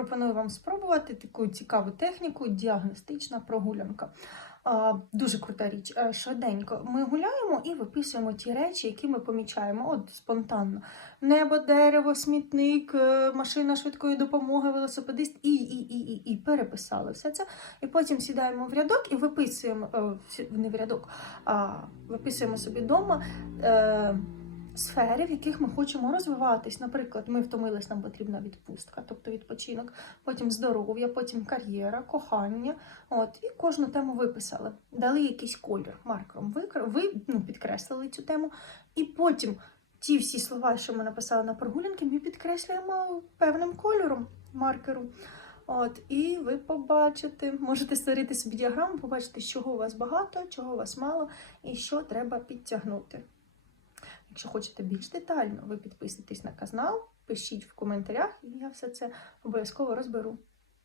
пропоную вам спробувати таку цікаву техніку діагностична прогулянка. Дуже крута річ. Е, Швиденько ми гуляємо і виписуємо ті речі, які ми помічаємо. От спонтанно. Небо, дерево, смітник, е, машина швидкої допомоги, велосипедист і, і, і, і, і переписали все це. І потім сідаємо в рядок і виписуємо е, не в рядок, а виписуємо собі вдома. Сфери, в яких ми хочемо розвиватись. Наприклад, ми втомились, нам потрібна відпустка, тобто відпочинок, потім здоров'я, потім кар'єра, кохання. От, і кожну тему виписали. Дали якийсь колір маркером. Ви, ну, підкреслили цю тему. І потім ті всі слова, що ми написали на прогулянки, ми підкреслюємо певним кольором маркеру. От, і ви побачите, можете створити собі діаграму, побачите, чого у вас багато, чого у вас мало, і що треба підтягнути. Якщо хочете більш детально, ви підписуйтесь на канал, пишіть в коментарях, і я все це обов'язково розберу.